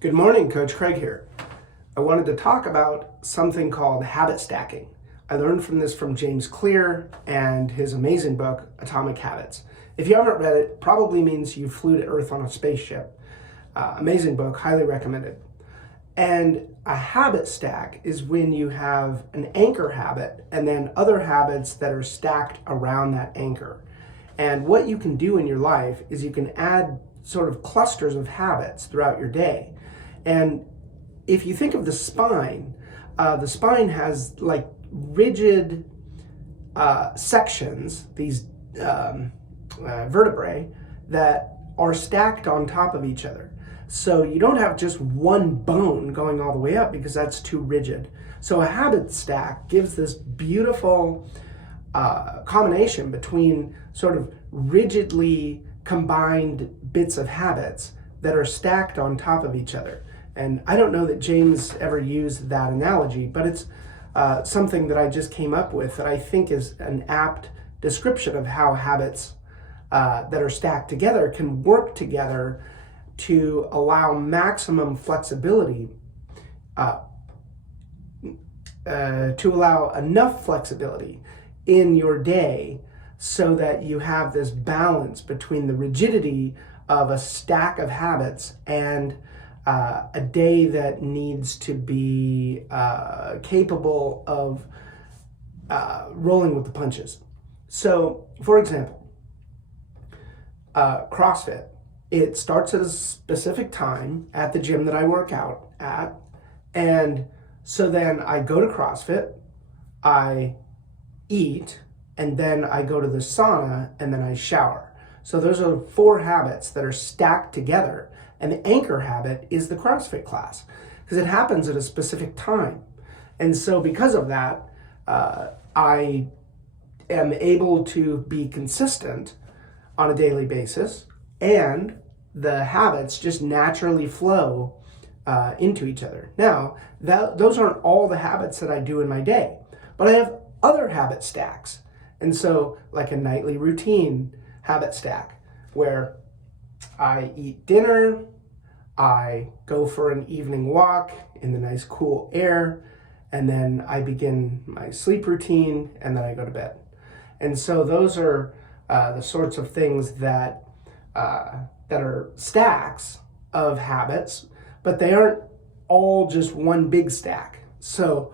Good morning, Coach Craig here. I wanted to talk about something called habit stacking. I learned from James Clear and his amazing book, Atomic Habits. If you haven't read it, probably means you flew to Earth on a spaceship. Amazing book, highly recommended. And a habit stack is when you have an anchor habit and then other habits that are stacked around that anchor. And what you can do in your life is you can add sort of clusters of habits throughout your day. And if you think of the spine has like rigid sections, these vertebrae that are stacked on top of each other. So you don't have just one bone going all the way up because that's too rigid. So a habit stack gives this beautiful combination between sort of rigidly combined bits of habits that are stacked on top of each other. And I don't know that James ever used that analogy, but it's something that I just came up with that I think is an apt description of how habits that are stacked together can work together to allow maximum flexibility, to allow enough flexibility in your day so that you have this balance between the rigidity of a stack of habits and a day that needs to be capable of rolling with the punches. So, for example, CrossFit. It starts at a specific time at the gym that I work out at. And so then I go to CrossFit, I eat, and then I go to the sauna, and then I shower. So those are 4 habits that are stacked together. And the anchor habit is the CrossFit class because it happens at a specific time. And so because of that, I am able to be consistent on a daily basis, and the habits just naturally flow into each other. Now, those aren't all the habits that I do in my day, but I have other habit stacks. And so like a nightly routine habit stack where I eat dinner, I go for an evening walk in the nice cool air, and then I begin my sleep routine, and then I go to bed. And so those are the sorts of things that are stacks of habits, but they aren't all just one big stack. So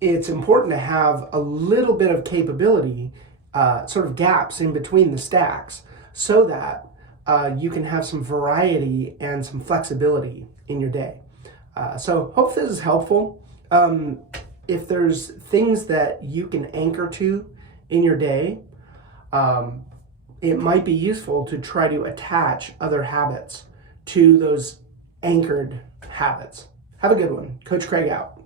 it's important to have a little bit of capability, sort of gaps in between the stacks, so that you can have some variety and some flexibility in your day. So hope this is helpful. If there's things that you can anchor to in your day, it might be useful to try to attach other habits to those anchored habits. Have a good one. Coach Craig out.